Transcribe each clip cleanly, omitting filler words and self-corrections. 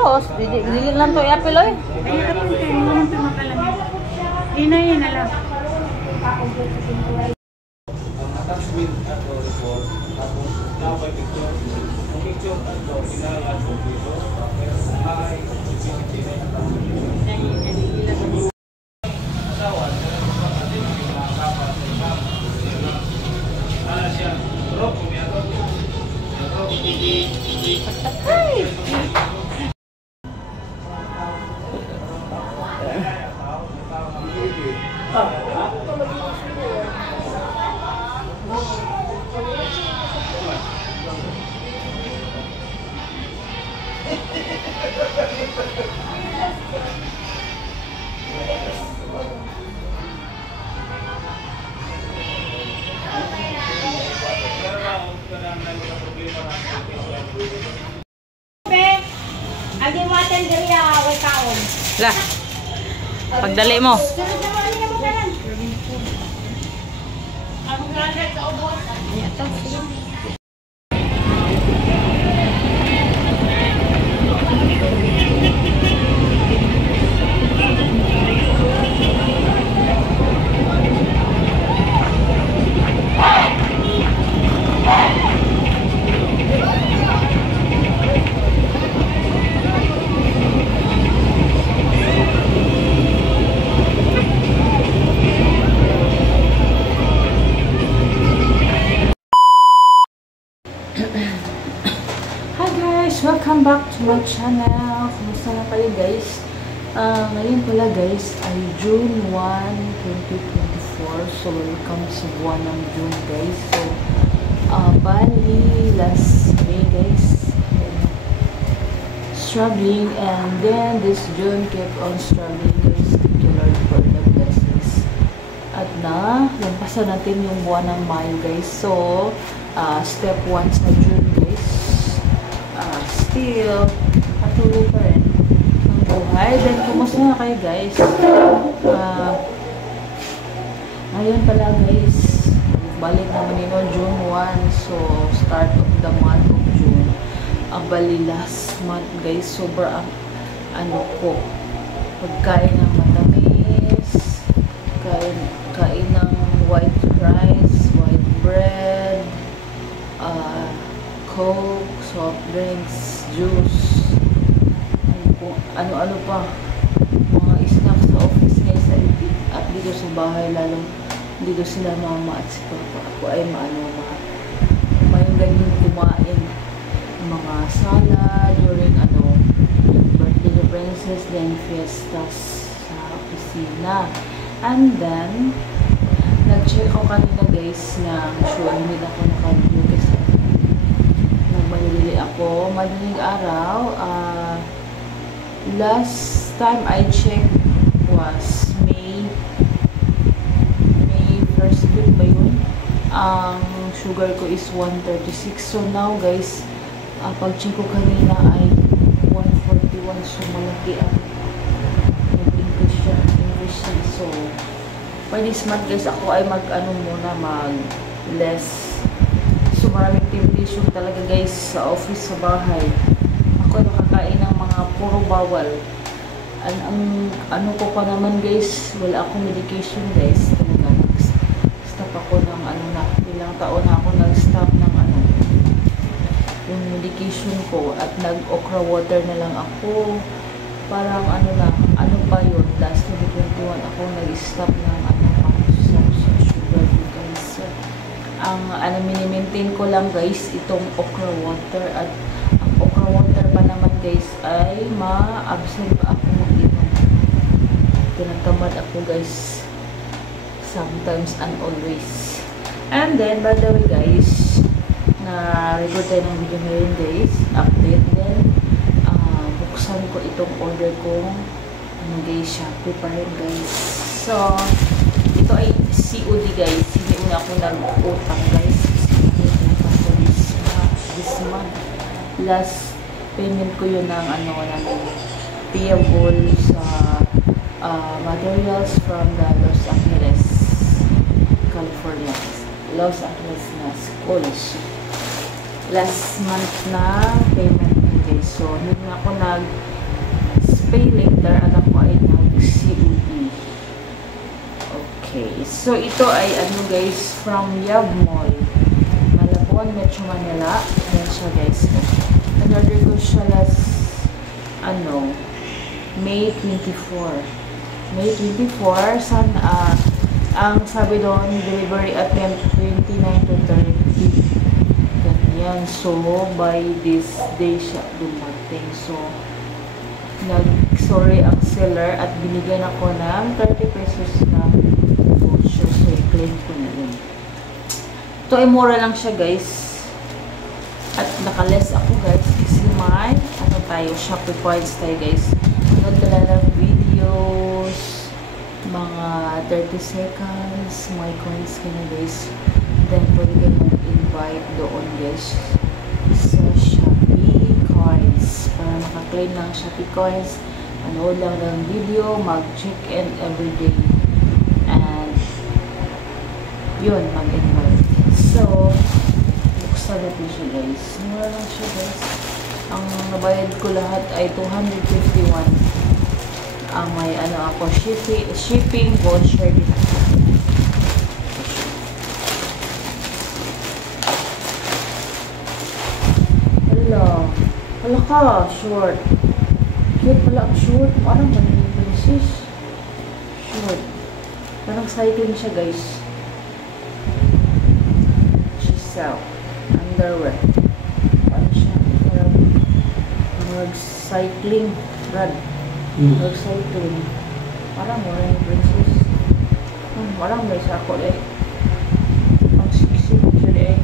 Ros, dili lang to i-apil oy. Ay, ako kayo, naman ito makalamig. Inayin na lang. Attachment ato report, tapos nabay picture. Ang picture ato, inalaan ko dito. Ay, asawa, siya, rock, kumiyado. Rock, Agi water diri away kaon. Lah. Pagdali mo. Ang ganda sa ubos. Ito, sige. Hi guys! Welcome back to my channel. Kumusta na kayo guys? Ngayon pala guys ay June 1, 2024. So welcome sa buwan ng June guys. So bali last May guys, struggling, and then this June kept on struggling guys. Thank you Lord for the blessings. At lampasan natin yung buwan ng Mayo guys. So step 1 sa June guys. Still patuloy pa rin ang buhay. Then kumusta na kayo guys? Ngayon pala guys, balik naman nino June 1. So start of the month of June. Bali last month guys, sobra ang ko, pagkain ng matamis, kain ng white rice, white bread, Coke, soft drinks, juice, ano-ano pa, mga snacks sa office guys, at dito sa bahay, lalong dito sila mama at si papa. Ako ay may ganyan kumain, mga salad during birthday ni princess, then fiestas sa opisina. And then nag-check ako kanina guys na sure hindi na ako naka-review kasi nagmalili ako madaling araw. Last time I checked was May 1st week ba yun? Ang sugar ko is 136. So now guys, pag-check ko kanina ay 141. So malaki ang nag-increase siya. So by this month guys, ako ay mag-less. So maraming temptation talaga guys sa office, sa bahay. Ako nakakain ng mga puro bawal. Ano ko pa naman guys, wala akong medication guys. Talaga nag-stop ako ng ilang taon na ako nag-stop ng yung medication ko, at nag-okra water na lang ako. Parang ano pa yun, last 2021 ako nag-stop ng sa sugar guys. Ang mini-maintain ko lang guys itong okra water, at ang okra water pa naman guys ay ma-absorb ako mag-inom. Tinatamad ako guys sometimes and always. And then by the way guys, na-record tayo ng video ngayon guys, update. Then buksan ko itong order kong guys, Shopee pa rin guys. So ito ay COD guys, hindi una ako nag-utang guys. This month last payment ko yun ng payable sa materials from the Los Angeles, California, Los Angeles na college. Last month na payment guys. So hindi na ako ako nag-pay later at ako ay nag-COD. Okay. So, ito ay ano guys, from Yab Mall. Malabon, Metro Manila. Ayan siya guys. Order ko siya last, May 24. May 24, ang sabi doon, delivery attempt 29 to 30. Ganyan. So, by this day siya dumating. So, sorry ang seller at binigyan ako ng 30 pesos na voucher. So, i-claim ko na yun. Ito ay mura lang siya guys. At nakaless ako guys kasi may Shopee points tayo guys. Nagdala ng videos, mga 30 seconds, may coins ka na guys. Then, pwede kayo mag-invite doon guys sa Shopee coins. Para makaklaim ng Shopee coins, manood lang ng video, mag-check in everyday. And, yun, mag-invite. So, buksan natin siya guys. Mura lang siya guys. Ang nabayad ko lahat ay 251. Ang may ako, shipping voucher din. Hala ka, short. Cute pala ang short. Parang ganyan princess. Short. Parang cycling siya guys. Chisel. Underwear. Parang siya. Parang mag-cycling. Rad. Mag-cycling. Parang mura yung princess. Parang may sako eh. Ang siksi siya eh.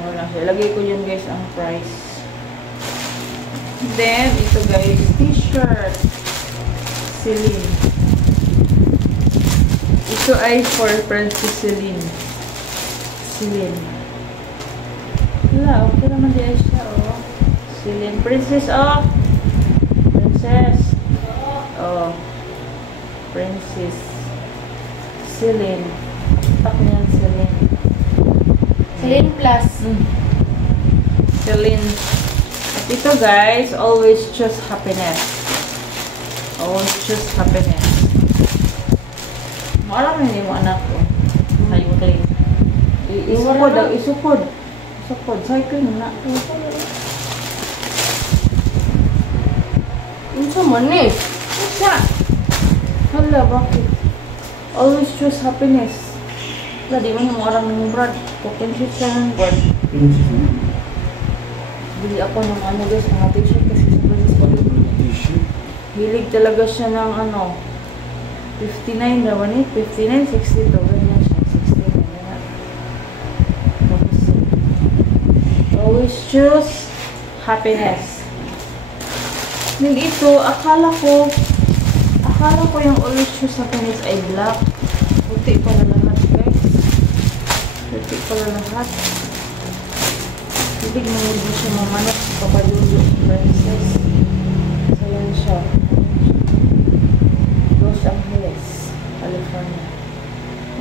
Mura lang siya. Lagay ko yun guys ang price. Then, ito guys, t-shirt. Celine. Ito ay for Princess Celine. Celine. Wala, okay naman din siya, oh. Celine. Princess, oh. Princess. Oh. Princess. Celine. Tak niyan, Celine. Celine Plus. Celine. At ito guys, always choose happiness. Always choose happiness. Marami hindi mo anak ko. Ayun kayo. Isupod daw, isupod. Isupod. Cycling na. Unsa man eh? Isa. Hala, bakit? Always choose happiness. Wala, di man yung orang ng brad. Potential siya ng brad. Bili ako ng guys, mga t-shirt kasi sa t-shirt. Hilig talaga siya ng 59 naman eh. 59, 62. Ganyan siya. 69. Ganyan. Always choose happiness. Then ito, akala ko yung always choose happiness ay black. Puti pala lahat guys. Puti pala lahat. Hindi mo siya mamanok sa papalulo. Princess. So yan siya. Los Angeles, California.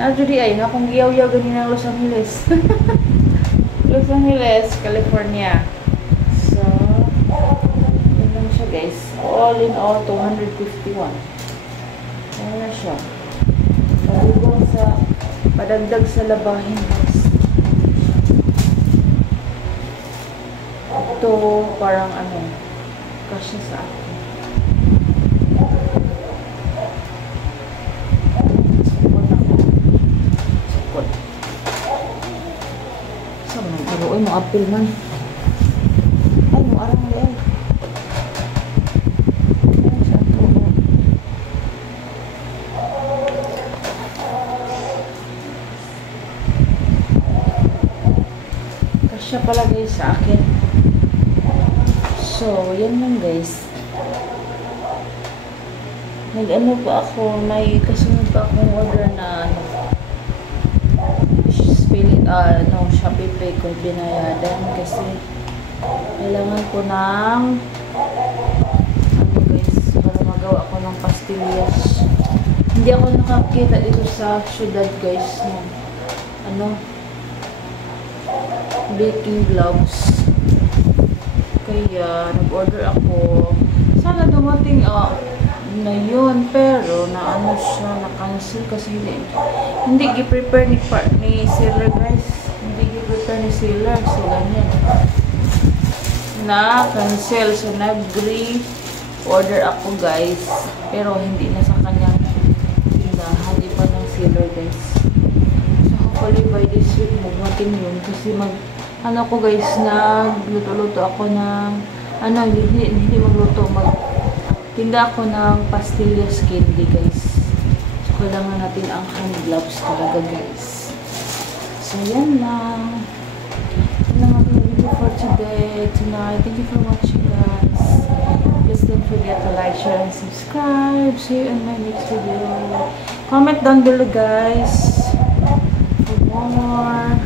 Naduri ay, akong giyaw-yaw ganin ng Los Angeles. Los Angeles, California. So, yun lang siya guys. All in all, 251. Ayan na siya. Padagdag sa labahin guys. Ito, parang kasya sa akin. Ay, mo apil man. Ay, mo arang di ay. Kasya pala guys sa akin. So, yan lang guys. Pa ako, may kasunod pa akong order na Shopee Pay ko binayadan kasi kailangan ko ng guys, para magawa ako ng pastillas. Hindi ako nakakita dito sa syudad guys ng baking gloves Kaya nag-order ako. Sana dumating na yun, pero naano siya, na-cancel kasi hindi gi-prepare ni seller guys. Hindi gi-prepare ni seller. So, ganyan. Na-cancel. So, nag-re-order ako guys. Pero hindi na sa kanyang tindahan. Hindi pa ng seller guys. So, hopefully by this week magmating yun. Kasi ano ko guys, nagluto-luto ako ng hindi magluto, tinda ako ng pastillas candy guys. So, kailangan natin ang hand gloves talaga guys. So, yan lang. Yan lang ang video for tonight. Thank you for watching guys. Please don't forget to like, share, and subscribe. See you in my next video. Comment down below guys for more.